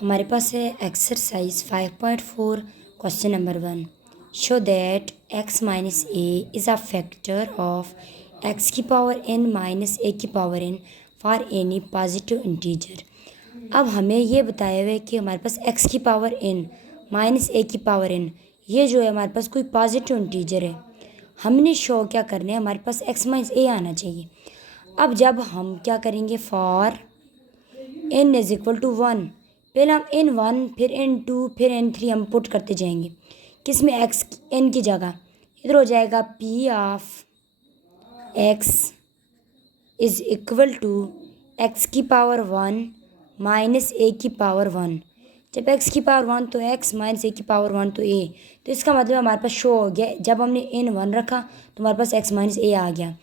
हमारे पास है exercise 5.4 question number 1। Show that x minus A is a factor of x की power n minus ए की power n for any positive integer. अब हमें ये बताया हुआ है कि हमारे पास x की पावर n माइनस ए की पावर n, ये जो है हमारे पास कोई पॉजिटिव इंटीजर है। हमने शो क्या करना है, हमारे पास x माइनस ए आना चाहिए। अब जब हम क्या करेंगे, for n is equal to 1, पहले हम n1 फिर n2 फिर n3 हम पुट करते जाएंगे। किस में x n की जगह इधर हो जाएगा p of x is equal to x की पावर 1 माइनस a की पावर 1। जब x की पावर 1 तो x माइनस a की पावर 1 तो a, तो इसका मतलब हमारे पास शो हो गया। जब हमने n1 रखा तो हमारे पास x माइनस a आ गया।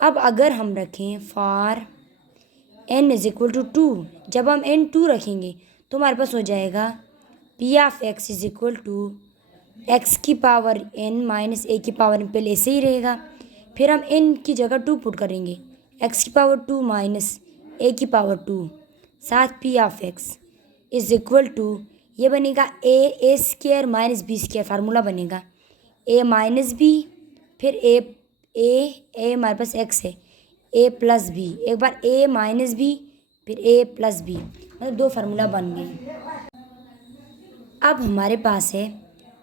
अब अगर हम रखें for n is equal to 2, जब हम n2 रखेंगे तो हमारे पास हो जाएगा p of x is equal to x की पावर n माइनस a की पावर n, पहले ऐसे ही रहेगा। फिर हम n की जगह 2 पुट करेंगे, x की पावर 2 माइनस a की पावर 2 साथ p of x is equal to, ये बनेगा a square minus b square, formula बनेगा a माइनस b फिर a हमारे पास x है a प्लस बी, एक बार a माइनस बी फिर a प्लस बी, मतलब दो फार्मूला बन गए। अब हमारे पास है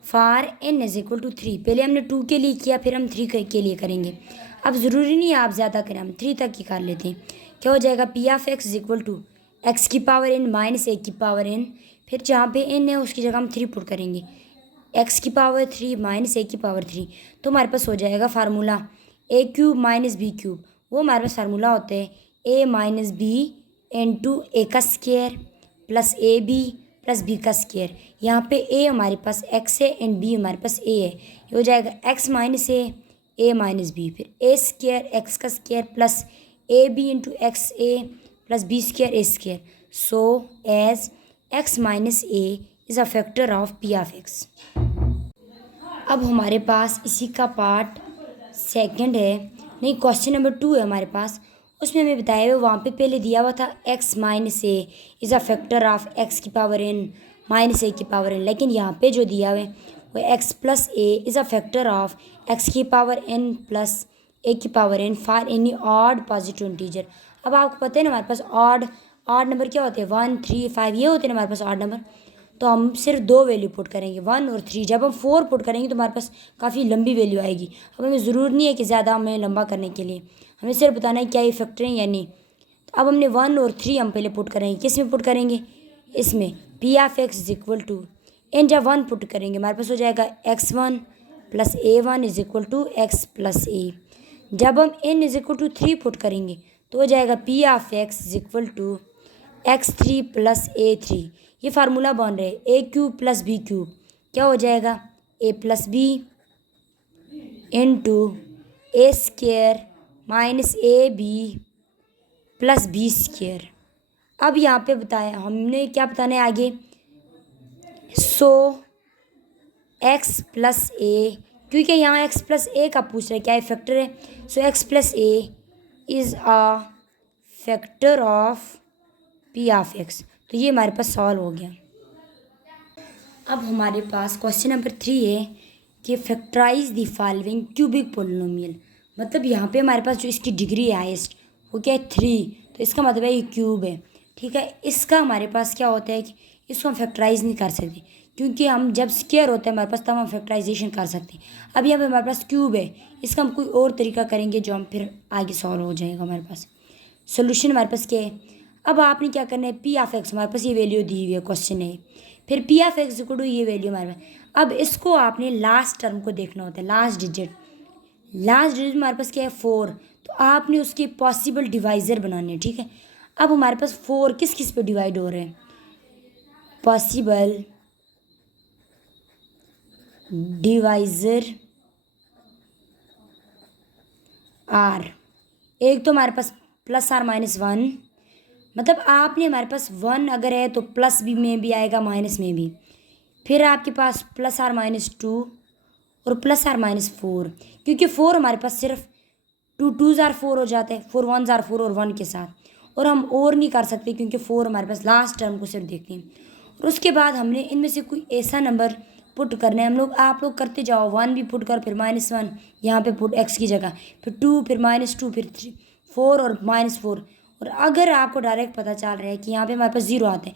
for n is equal to 3, पहले हमने 2 के लिए किया फिर हम 3 के लिए करेंगे। अब ज़रूरी नहीं है आप ज़्यादा करें, हम 3 तक ही कर लेते हैं। क्या हो जाएगा, p of x is equal to x की पावर n माइनस a की पावर n, फिर जहाँ पे n है उसकी जगह हम 3 पुट करेंगे, x की पावर 3 माइनस a की पावर 3, तो हमारे पास हो जाएगा formula a cube minus b cube. वो हमारे पास फार्मूला होता है a minus B into A का square plus A B plus B का स्क्वायर। यहाँ पे a हमारे पास x है एंड b हमारे पास a है, ये हो जाएगा x minus a minus B फिर a स्क्वायर x का square plus A B into X A plus B square A square. So as x minus a is a factor of p of x। अब हमारे पास इसी का part second है, नहीं question number 2 है हमारे पास। उसमें हमें बताया हुआ वहाँ पे पहले दिया हुआ था x minus A is a factor of x की पावर n माइनस ए की पावर n, लेकिन यहाँ पे जो दिया हुआ है वो x plus A is a factor of x की पावर n प्लस ए की power n for any odd positive integer. अब आपको पता है ना हमारे पास ऑड नंबर क्या होते हैं, 1 3 5, ये होते हैं हमारे पास ऑड नंबर। तो हम सिर्फ दो वैल्यू पुट करेंगे 1 और 3। जब हम 4 पुट करेंगे तो हमारे पास काफ़ी लंबी वैल्यू आएगी। अब हमें ज़रूर नहीं है कि ज़्यादा हमें लंबा करने के लिए, हमें सिर्फ बताना है क्या ये फैक्टर है या नहीं। तो अब हमने 1 और 3 हम पहले पुट करेंगे, किस में पुट करेंगे, इसमें p of x is equal to n, जब 1 पुट करेंगे हमारे पास हो जाएगा x1 plus a1 is equal to x plus a। जब हम n is equal to 3 put करेंगे तो हो जाएगा p of x is equal to x3 plus a3। ये फार्मूला बन रहे A cube plus B cube, क्या हो जाएगा a plus B into A square minus A B plus B square. अब यहाँ पे बताया हमने क्या बताना है आगे, सो x प्लस ए, क्योंकि यहाँ x प्लस ए का पूछ रहा है क्या ये फैक्टर है, सो x plus A is a factor of p of x। तो ये हमारे पास सॉल्व हो गया। अब हमारे पास क्वेश्चन नंबर 3 है कि factorise the following cubic polynomial. मतलब यहाँ पे हमारे पास जो इसकी डिग्री है हाइस्ट वो क्या है 3, तो इसका मतलब है ये क्यूब है। ठीक है, इसका हमारे पास क्या होता है कि इसको हम फैक्टराइज नहीं कर सकते, क्योंकि हम जब स्क्वायर होता है हमारे पास तब हम फैक्टराइजेशन कर सकते हैं। अब यहाँ पे हमारे पास क्यूब है, इसका हम कोई और तरीका करेंगे जो हम फिर आगे सॉल्व हो जाएगा। हमारे पास सोल्यूशन हमारे पास क्या है, अब आपने क्या करना है, p ऑफ x हमारे पास ये वैल्यू दी हुई है क्वेश्चन है, फिर p of x equal to ये वैल्यू हमारे पास। अब इसको आपने लास्ट टर्म को देखना होता है, लास्ट डिजिट हमारे पास क्या है 4, तो आपने उसके पॉसिबल डिवाइज़र बनाने हैं। ठीक है, अब हमारे पास 4 किस किस पे डिवाइड हो रहे हैं, पॉसिबल डिवाइज़र आर, एक तो हमारे पास प्लस आर माइनस 1, मतलब आपने हमारे पास 1 अगर है तो प्लस भी में भी आएगा माइनस में भी, फिर आपके पास प्लस आर माइनस 2 और प्लस आर माइनस 4, क्योंकि 4 हमारे पास सिर्फ 2 2 जार 4 हो जाते हैं, 4 1 जार 4 और 1 के साथ, और हम और नहीं कर सकते क्योंकि 4 हमारे पास लास्ट टर्म को सिर्फ देखते हैं। और उसके बाद हमने इनमें से कोई ऐसा नंबर पुट करना है। आप लोग करते जाओ, 1 भी पुट कर, फिर -1 यहाँ पे पुट एक्स की जगह, फिर 2, फिर -2, फिर 3, 4 और -4। और अगर आपको डायरेक्ट पता चल रहा है कि यहाँ पे हमारे पास 0 आते हैं,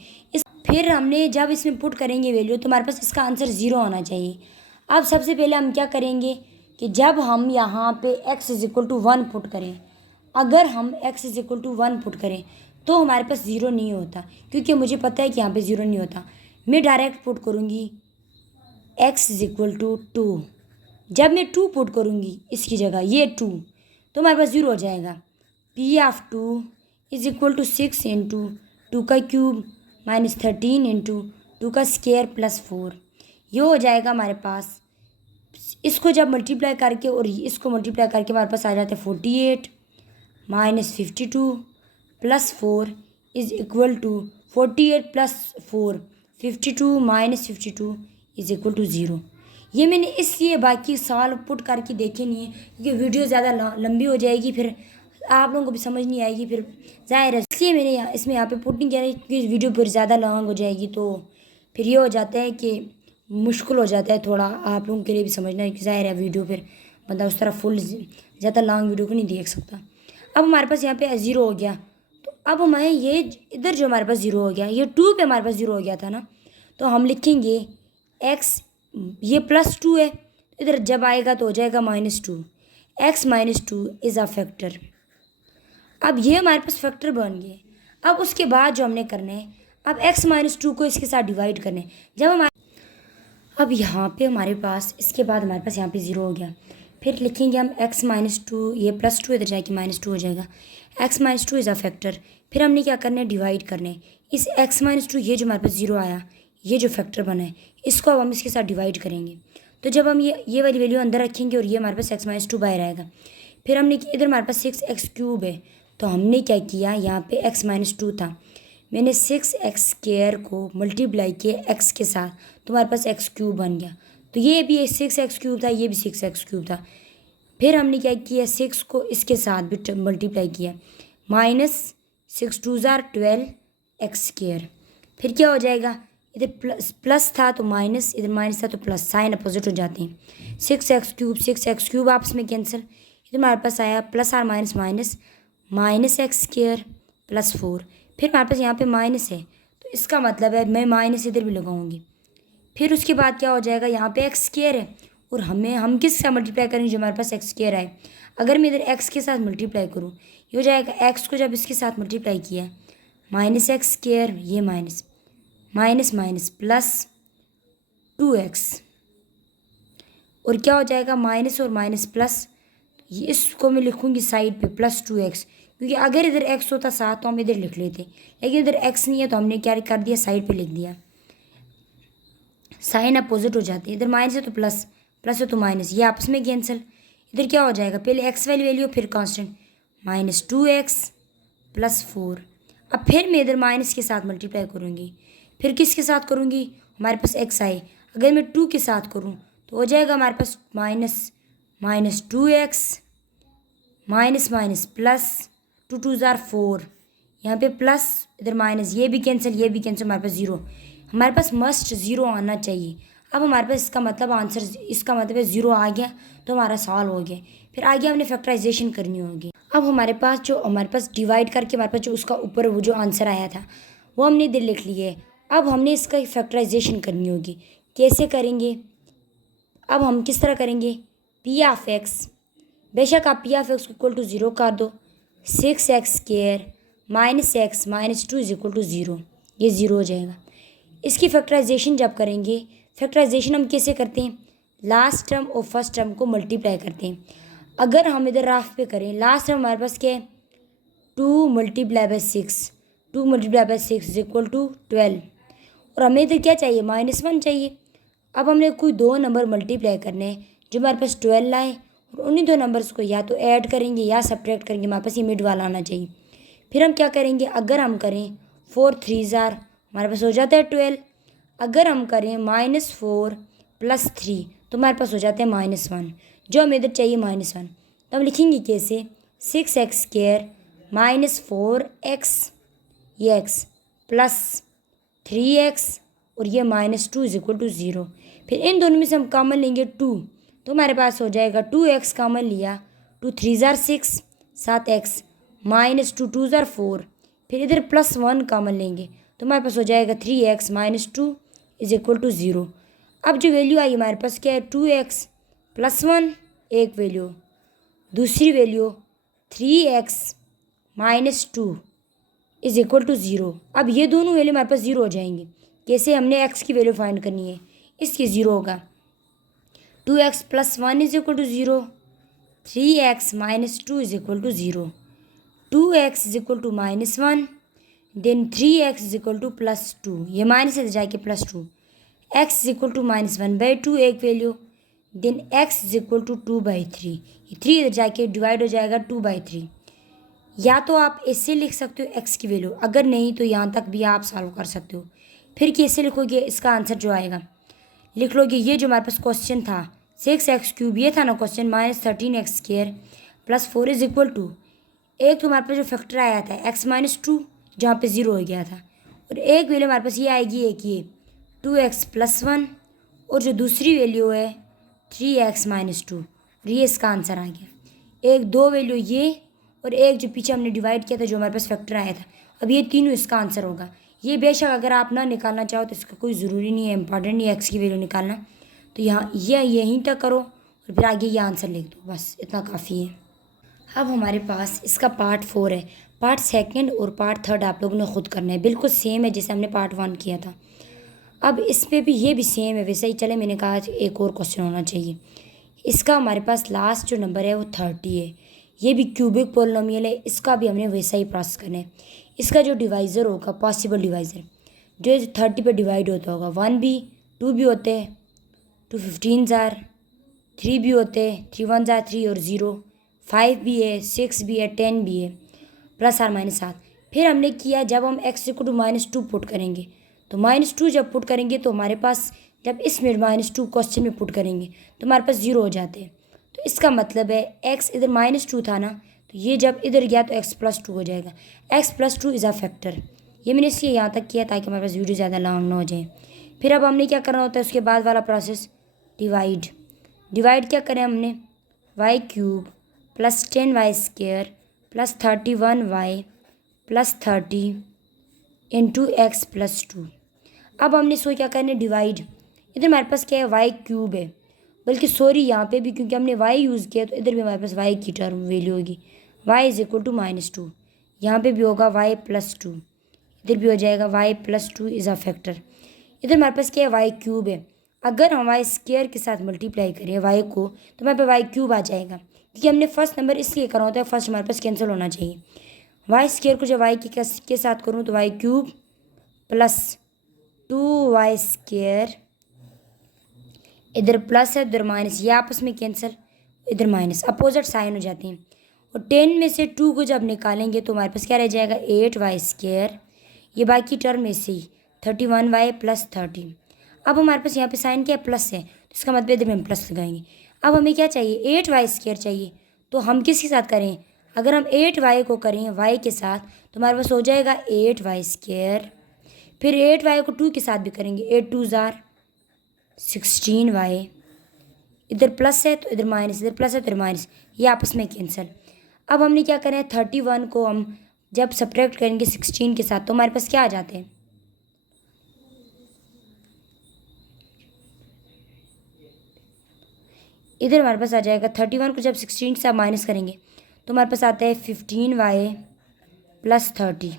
फिर हमने जब इसमें पुट करेंगे वैल्यू तो हमारे पास इसका आंसर 0 आना चाहिए। अब सबसे पहले हम क्या करेंगे कि जब हम यहाँ पे x = 1 पुट करें, अगर हम x = 1 पुट करें तो हमारे पास 0 नहीं होता, क्योंकि मुझे पता है कि यहाँ पे 0 नहीं होता। मैं डायरेक्ट पुट करूँगी x = 2। जब मैं 2 पुट करूँगी इसकी जगह, ये 2, तो हमारे पास 0 हो जाएगा। P(2) = 6 × 2 का क्यूब -13 × 2 का स्क्वायर +4। ये हो जाएगा हमारे पास। इसको जब मल्टीप्लाई करके और इसको मल्टीप्लाई करके हमारे पास आ जाता है 48 -52 + 4 = 48 + 4 52 -52 = 0। ये मैंने इसलिए बाकी सवाल पुट करके देखे नहीं है क्योंकि वीडियो ज़्यादा लंबी हो जाएगी, फिर आप लोगों को भी समझ नहीं आएगी, फिर ज़ाहिर है इसलिए मैंने यहाँ पे पुट नहीं किया है क्योंकि वीडियो फिर ज़्यादा लॉन्ग हो जाएगी। तो फिर ये हो जाता है कि मुश्किल हो जाता है थोड़ा आप लोगों के लिए भी समझना है कि ज़ाहिर है वीडियो फिर बंदा उस तरह फुल ज़्यादा लॉन्ग वीडियो को नहीं देख सकता। अब हमारे पास यहाँ पे 0 हो गया, तो अब हमें ये इधर जो हमारे पास 0 हो गया, ये 2 पे हमारे पास 0 हो गया था ना, तो हम लिखेंगे x, ये +2 है, इधर जब आएगा तो हो जाएगा -2। x -2 is a factor. अब ये हमारे पास फैक्टर बन गए। अब उसके बाद जो हमने करना है, अब x -2 को इसके साथ डिवाइड करना है। जब हमारे अब यहाँ पे हमारे पास इसके बाद हमारे पास यहाँ पे 0 हो गया, फिर लिखेंगे हम x -2, ये +2 इधर जाएगी -2 हो जाएगा। x -2 is a factor. फिर हमने क्या करना है, डिवाइड करना है। इस x -2, ये जो हमारे पास 0 आया, ये जो फैक्टर बना है, इसको अब हम इसके साथ डिवाइड करेंगे। तो जब हम ये वाली वैल्यू अंदर रखेंगे और ये हमारे पास x -2 बाहर आएगा। फिर हमने इधर हमारे पास 6x³ है, तो हमने क्या किया, यहाँ पे x -2 था, मैंने 6x² को मल्टीप्लाई किया x के साथ, तो हमारे पास x³ बन गया। तो ये भी 6x³ था, ये भी 6x³ था। फिर हमने क्या किया, 6 को इसके साथ भी मल्टीप्लाई किया, -6 2 12x²। फिर क्या हो जाएगा, इधर प्लस था तो माइनस, इधर माइनस था तो प्लस, साइन अपोजिट हो जाते हैं। 6x³ आपस में कैंसिल, इधर हमारे पास आया प्लस और माइनस माइनस, -x² +4। फिर हमारे पास यहाँ पे माइनस है, तो इसका मतलब है मैं माइनस इधर भी लगाऊंगी। फिर उसके बाद क्या हो जाएगा, यहाँ पे x² है और हम किस से मल्टीप्लाई करेंगे, जो हमारे पास x² आए। अगर मैं इधर x के साथ मल्टीप्लाई करूँ, ये हो जाएगा x को जब इसके साथ मल्टीप्लाई किया, -x², ये माइनस माइनस माइनस +2x, और क्या हो जाएगा, माइनस और माइनस प्लस, ये इसको मैं लिखूँगी साइड पे +2x, क्योंकि अगर इधर x होता साथ तो हम इधर लिख लेते, लेकिन इधर x नहीं है तो हमने क्या कर दिया, साइड पे लिख दिया। साइन अपोजिट हो जाते हैं, इधर माइनस है तो प्लस, प्लस है तो माइनस, ये आपस में कैंसिल। इधर क्या हो जाएगा, पहले x वाली वैल्यू फिर कांस्टेंट, -2x +4। अब फिर मैं इधर माइनस के साथ मल्टीप्लाई करूँगी, फिर किसके साथ करूँगी, हमारे पास x आए, अगर मैं 2 के साथ करूँ तो हो जाएगा हमारे पास -2x माइनस माइनस प्लस 2 2 4, यहाँ पे प्लस, इधर माइनस, ये भी कैंसिल, ये भी कैंसिल, हमारे पास 0। हमारे पास मस्ट 0 आना चाहिए। अब हमारे पास इसका मतलब आंसर, इसका मतलब है 0 आ गया तो हमारा सवाल हो गया। फिर आगे हमने फैक्टराइजेशन करनी होगी। अब हमारे पास डिवाइड करके हमारे पास जो उसका ऊपर वो जो आंसर आया था वो हमने इधर लिख लिए। अब हमने इसका फैक्टराइजेशन करनी होगी। कैसे करेंगे, अब हम किस तरह करेंगे, p(x), बेशक आप p(x) को =0 कर दो, 6x² -x -2 = 0, ये 0 हो जाएगा। इसकी फैक्टराइजेशन जब करेंगे, फैक्टराइजेशन हम कैसे करते हैं, लास्ट टर्म और फर्स्ट टर्म को मल्टीप्लाई करते हैं। अगर हम इधर राफ पे करें, लास्ट टर्म हमारे पास क्या है, 2 × 6, 2 × 6 = 12, और हमें इधर क्या चाहिए, -1 चाहिए। अब हमने कोई 2 नंबर मल्टीप्लाई करने हैं जो हमारे पास 12 लाए, और उन्हीं 2 नंबर्स को या तो ऐड करेंगे या सब्ट्रैक्ट करेंगे, हमारे पास ये मिड वाला आना चाहिए। फिर हम क्या करेंगे, अगर हम करें 4 3 हमारे पास हो जाता है 12, अगर हम करें -4 + 3 तो हमारे पास हो जाता है -1, जो हमें इधर चाहिए -1। तो हम लिखेंगे कैसे, 6x² -4x, ये x, +3x और ये -2 इज इक्वल टू 0। फिर इन दोनों में से हम कॉमन लेंगे 2, तो हमारे पास हो जाएगा 2x कॉमन लिया, 2 3 ज़ार 6, 7x -2 2 ज़ार 4। फिर इधर +1 कॉमन लेंगे तो हमारे पास हो जाएगा 3x -2 इज इक्वल टू 0। अब जो वैल्यू आई हमारे पास क्या है, 2x +1 एक वैल्यू, दूसरी value 3x -2 is equal to 0। अब ये दोनों वैल्यू हमारे पास 0 हो जाएंगी। कैसे, हमने x की वैल्यू फाइंड करनी है, इसकी 0 होगा। 2x +1 is equal to 0, 3x -2 is equal to 0, 2x is equal to -1, then 3x is equal to +2, ये माइनस से जाके +2, x इज इक्वल टू -1/2 एक value, then x is equal to 2/3, ये 3 इधर जाके डिवाइड हो जाएगा 2/3। या तो आप ऐसे लिख सकते हो x की वैल्यू, अगर नहीं तो यहाँ तक भी आप सॉल्व कर सकते हो। फिर कैसे लिखोगे, इसका आंसर जो आएगा लिख लोगे, ये जो हमारे पास क्वेश्चन था 6x3, ये था ना question, -13x² +4 is equal to, एक तो हमारे पास जो फैक्टर आया था x -2 जहाँ पे 0 हो गया था, और एक वैल्यू हमारे पास ये आएगी, एक ये 2x +1, और जो दूसरी वैल्यू है 3x -2, और ये इसका आंसर आ गया। एक दो वैल्यू ये, और एक जो पीछे हमने डिवाइड किया था जो हमारे पास फैक्टर आया था, अब ये तीनों इसका आंसर होगा। ये बेशक अगर आप ना निकालना चाहो तो इसका कोई ज़रूरी नहीं है, इंपॉर्टेंट नहीं है एक्स की वैल्यू निकालना, तो यहाँ ये यहीं तक करो और फिर आगे ये आंसर लिख दो, बस इतना काफ़ी है। अब हमारे पास इसका पार्ट 4 है। पार्ट 2 और पार्ट 3 आप लोगों ने खुद करना है, बिल्कुल सेम है जैसे हमने पार्ट 1 किया था। अब इस पर भी ये भी सेम है वैसे ही, चले मैंने कहा एक और क्वेश्चन होना चाहिए। इसका हमारे पास लास्ट जो नंबर है वो 30 है, ये भी क्यूबिक पॉलिनोमियल है, इसका भी हमने वैसा ही प्रोसेस करना है। इसका जो डिवाइज़र होगा, पॉसिबल डिवाइज़र जो 30 पे डिवाइड होता होगा, 1 भी 2 भी होते हैं, 2 15 ज़ार 3 भी होते हैं, 3 1 ज़ार 3 और 0, 5 भी है, 6 भी है, 10 भी है, +R-7। फिर हमने किया जब हम x इक्वल टू -2 पुट करेंगे, तो -2 जब पुट करेंगे तो हमारे पास, जब इसमें -2 क्वेश्चन में पुट करेंगे तो हमारे पास 0 हो जाते हैं। तो इसका मतलब है x इधर -2 था ना, तो ये जब इधर गया तो x +2 हो जाएगा। x +2 is a factor. ये मैंने इसलिए यहाँ तक किया ताकि हमारे पास वीडियो ज़्यादा लॉन्ग ना हो जाए। फिर अब हमने क्या करना होता है, उसके बाद वाला प्रोसेस डिवाइड क्या करें हमने, y³ + 10y² + 31y + 30 × x + 2। अब हमने इसको क्या करना है, डिवाइड। इधर हमारे पास क्या है, y³ है, बल्कि सॉरी यहाँ पे भी क्योंकि हमने y यूज़ किया तो इधर भी हमारे पास y की टर्म वैल्यू होगी, y इज इक्वल टू -2, यहाँ पे भी होगा y + 2, इधर भी हो जाएगा y + 2 इज़ अ फैक्टर। इधर हमारे पास क्या है, y³ है, अगर हम y² के साथ मल्टीप्लाई करें y को तो हमारे पास y³ आ जाएगा, क्योंकि हमने फर्स्ट नंबर इसलिए करा होता है, फर्स्ट हमारे पास कैंसिल होना चाहिए। y² को जब y के साथ करूँ तो y³ + 2y², इधर प्लस है इधर माइनस, ये आपस में कैंसिल, इधर माइनस, अपोजिट साइन हो जाते हैं। और 10 में से 2 को जब निकालेंगे तो हमारे पास क्या रह जाएगा, 8y², ये बाकी टर्म में से ही 31y + 30। अब हमारे पास यहाँ पे साइन क्या है, प्लस है, तो इसका मतलब इधर में हम प्लस लगाएंगे। अब हमें क्या चाहिए, 8y² चाहिए, तो हम किसके साथ करें, अगर हम 8y को करें y के साथ तो हमारे पास हो जाएगा 8y²। फिर 8y को 2 के साथ भी करेंगे, 8 2 ज़ार 16y, इधर प्लस है तो इधर माइनस, इधर प्लस है तो इधर माइनस, ये आपस में कैंसिल। अब हमने क्या करें, 31 को हम जब सब्ट्रैक्ट करेंगे 16 के साथ तो हमारे पास क्या आ जाते हैं, इधर हमारे पास आ जाएगा 31 को जब 16 के साथ माइनस करेंगे तो हमारे पास आता है 15y + 30।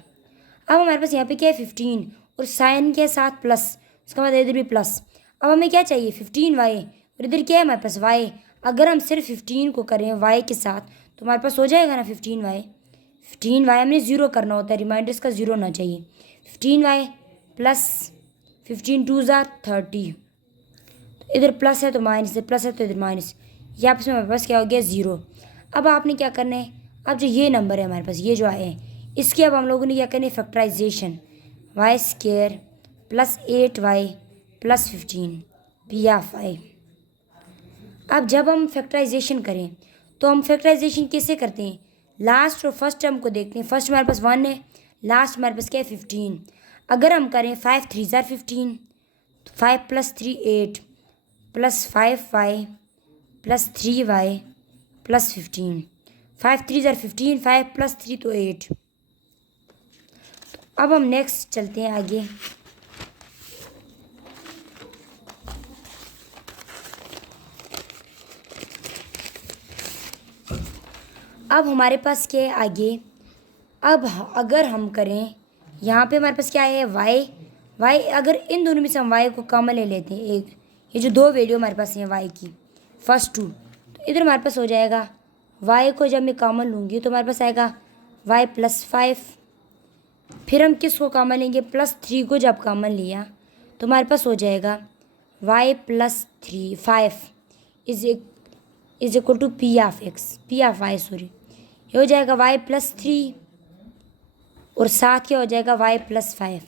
अब हमारे पास यहाँ पे क्या है, 15 और साइन के साथ प्लस, उसका मतलब इधर भी प्लस। अब हमें क्या चाहिए, 15y, और इधर क्या है हमारे पास y, अगर हम सिर्फ 15 को करें y के साथ तो हमारे पास हो जाएगा ना 15y। 15y हमने 0 करना होता है, रिमाइंडर्स का 0 होना चाहिए। 15y + 15 2 ज़ार 30, इधर प्लस है तो माइनस, इधर प्लस है तो इधर माइनस, ये आपस में हमारे पास क्या हो गया, 0। अब आपने क्या करना है, अब जो ये नंबर है हमारे पास, ये जो आए हैं, इसकी अब हम लोगों ने क्या करना है, फैक्टराइजेशन, y² + 8y + 15 P/5। अब जब हम फैक्टराइजेशन करें तो हम फैक्टराइजेशन कैसे करते हैं, लास्ट और फर्स्ट टर्म को देखते हैं। फर्स्ट हमारे पास 1 है, लास्ट हमारे पास क्या है 15। अगर हम करें 5 3 ज़ार 15, 5 + 3 8 + 5y + 3y + 15। 5 3 ज़र 15, 5 + 3 तो 8। अब हम नेक्स्ट चलते हैं आगे। अब हमारे पास क्या है आगे। अब अगर हम करें यहाँ पे हमारे पास क्या है वाई अगर इन दोनों में से हम वाई को कॉमन ले लेते हैं, एक ये जो दो वैल्यू हमारे पास हैं वाई की फर्स्ट टू, तो इधर हमारे पास हो जाएगा वाई को जब मैं कॉमन लूँगी तो हमारे पास आएगा वाई +5। फिर हम किसको कॉमन लेंगे, +3 को जब कॉमन लिया तो हमारे पास हो जाएगा Y +3 5 is equal to P of Y sorry, ये हो जाएगा वाई +3 और साथ क्या हो जाएगा वाई +5।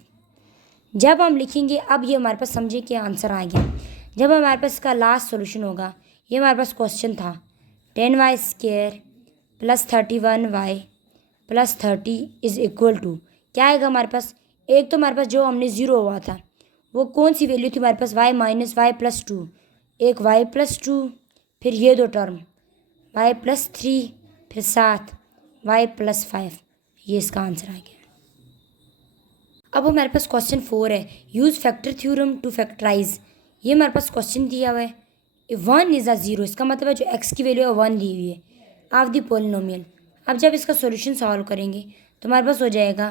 जब हम लिखेंगे अब ये हमारे पास समझे कि आंसर आ गया। जब हमारे पास इसका लास्ट सॉल्यूशन होगा, ये हमारे पास क्वेश्चन था 10y² + 31y + 30 is equal to क्या आएगा हमारे पास। एक तो हमारे पास जो हमने ज़ीरो हुआ था वो कौन सी वैल्यू थी हमारे पास, y - y + 2, एक y +2, फिर ये दो टर्म y +3, फिर साथ y +5, ये इसका आंसर आ गया। अब हमारे पास क्वेश्चन 4 है, use factor theorem to factorise. ये हमारे पास क्वेश्चन दिया हुआ है 1 इज़ अ ज़ीरो, इसका मतलब है जो x की वैल्यू है 1 दी हुई है ऑफ द पोलिनोमियल। अब जब इसका सॉल्यूशन सॉल्व करेंगे तो हमारे पास हो जाएगा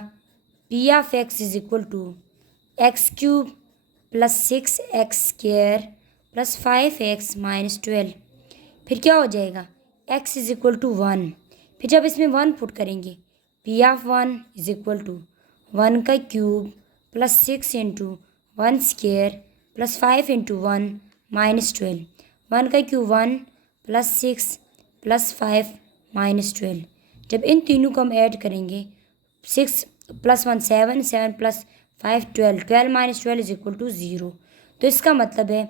P of x is equal to x³ + 6x² + 5x - 12। फिर क्या हो जाएगा x इज इक्वल टू 1। फिर जब इसमें 1 पुट करेंगे P of 1 is equal to 1 का क्यूब + 6 × 1² + 5 × 1 - 12। 1 का क्यूब 1 + 6 + 5 - 12। जब इन तीनों को हम ऐड करेंगे 6 + 1 7, 7 + 5 12, 12 - 12 इज इक्वल टू 0। तो इसका मतलब है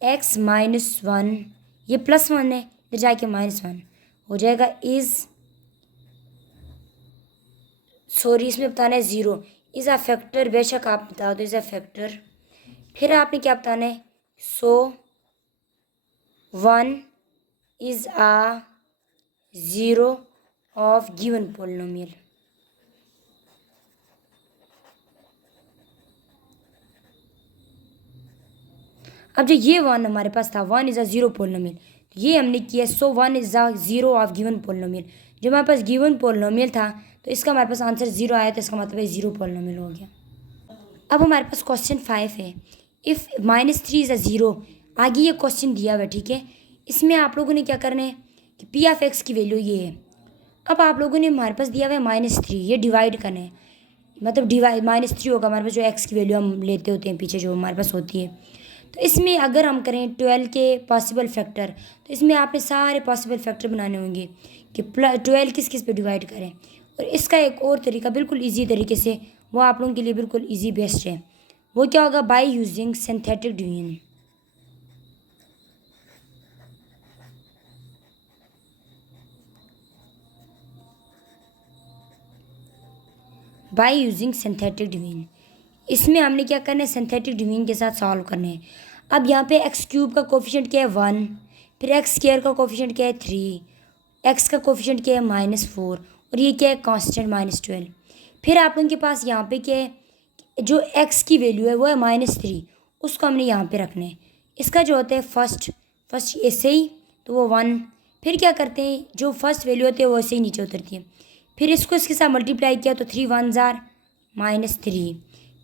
x - 1, ये +1 है इधर जाके -1 हो जाएगा सॉरी इसमें बताना है 0 इज़ अ फैक्टर, बेशक आप बता दो इज़ अ फैक्टर। फिर आपने क्या बताना है, सो 1 is a zero of given polynomial. अब जो ये 1 हमारे पास था 1 इज़ अ ज़ीरो पोलिनोमियल, ये हमने किया सो 1 is a zero of given polynomial. जो हमारे पास गिवन पोलिनोमियल था तो इसका हमारे पास आंसर 0 आया, तो इसका मतलब है ज़ीरो पोलिनोमियल हो गया। अब हमारे पास क्वेश्चन 5 है, इफ़ -3 इज़ अ ज़ीरो। आगे ये क्वेश्चन दिया हुआ है, ठीक है। इसमें आप लोगों ने क्या करना है कि पी ऑफ एक्स की वैल्यू ये है। अब आप लोगों ने हमारे पास दिया हुआ है -3, ये डिवाइड करना है, मतलब डिवाइड -3 होगा हमारे पास जो एक्स की वैल्यू हम लेते होते हैं पीछे जो हमारे पास होती है। तो इसमें अगर हम करें 12 के पॉसिबल फैक्टर, तो इसमें आपने सारे पॉसिबल फैक्टर बनाने होंगे कि 12 किस किस पे डिवाइड करें। और इसका एक और तरीका बिल्कुल इजी तरीके से, वो आप लोगों के लिए बिल्कुल इजी बेस्ट है, वो क्या होगा, by using synthetic division. By using synthetic division, इसमें हमने क्या करना है, सिंथेटिक डिवीजन के साथ सॉल्व करना है। अब यहाँ पे x³ का कोफिशिएंट क्या है 1, फिर x² का कोफिशिएंट क्या है 3, x का कोफिशिएंट क्या है -4 और ये क्या है कांस्टेंट -12। फिर आप लोगों के पास यहाँ पे क्या है, जो x की वैल्यू है वो है -3, उसको हमने यहाँ पे रखना है। इसका जो होता है फर्स्ट ऐसे ही तो वो 1, फिर क्या करते हैं जो फर्स्ट वैल्यू होती है वो ऐसे ही नीचे उतरती है। फिर इसको इसके साथ मल्टीप्लाई किया तो 3 1 जार -3,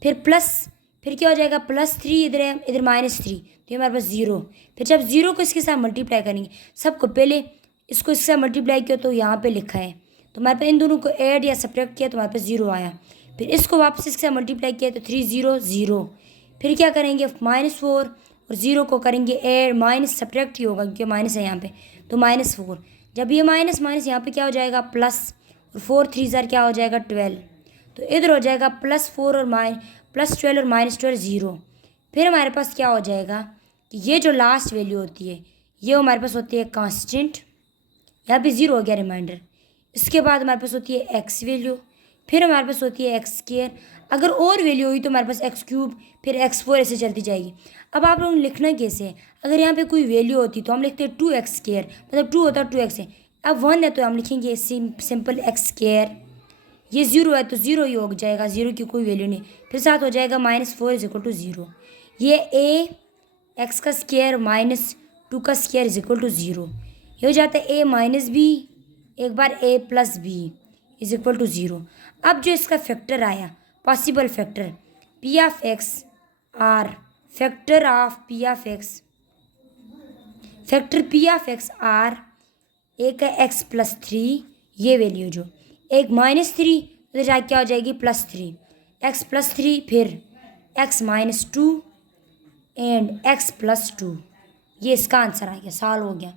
फिर प्लस, फिर क्या हो जाएगा +3, इधर है इधर -3 तो ये हमारे पास 0। फिर जब 0 को इसके साथ मल्टीप्लाई करेंगे, सबको पहले इसको इसके साथ मल्टीप्लाई किया तो यहाँ पे लिखा है, तो हमारे पास इन दोनों को ऐड या सब्ट्रैक्ट किया तो हमारे पास 0 आया। फिर इसको वापस इसके साथ मल्टीप्लाई किया तो 3 0 0। फिर क्या करेंगे -4 और 0 को करेंगे ऐड, माइनस सब्ट्रैक्ट ही होगा क्योंकि माइनस है यहाँ पे, तो -4। जब ये माइनस माइनस यहाँ पे क्या हो जाएगा प्लस, और 4 3 ज़ार क्या हो जाएगा 12, तो इधर हो जाएगा +4 और +12 और -12 0। फिर हमारे पास क्या हो जाएगा कि ये जो लास्ट वैल्यू होती है ये हमारे पास होती है कांस्टेंट, यहाँ पे 0 हो गया रिमाइंडर। इसके बाद हमारे पास होती है x वैल्यू, फिर हमारे पास होती है x²। अगर और वैल्यू हुई तो हमारे पास एक्स क्यूब, फिर एक्स फोर, ऐसे चलती जाएगी। अब आप लोगों ने लिखना कैसे है, अगर यहाँ पे कोई वैल्यू होती तो हम लिखते हैं 2x², मतलब 2 होता 2x है। अब 1 है तो हम लिखेंगे सिंपल x²। ये 0 है तो 0 ही हो जाएगा, 0 की कोई वैल्यू नहीं। फिर साथ हो जाएगा -4 = 0। ये a एक्स का स्क्वायर -2 का स्क्वायर = 0। ये हो जाता है a - b, एक बार a + b = 0। अब जो इसका फैक्टर आया, possible factor p(x) are factor of p(x), factor p(x) are एक है x+3, ये वैल्यू जो एक -3 तो जाके क्या हो जाएगी +3, x+3, फिर x-2 एंड x+2। ये इसका आंसर आ गया, सॉल्व हो गया।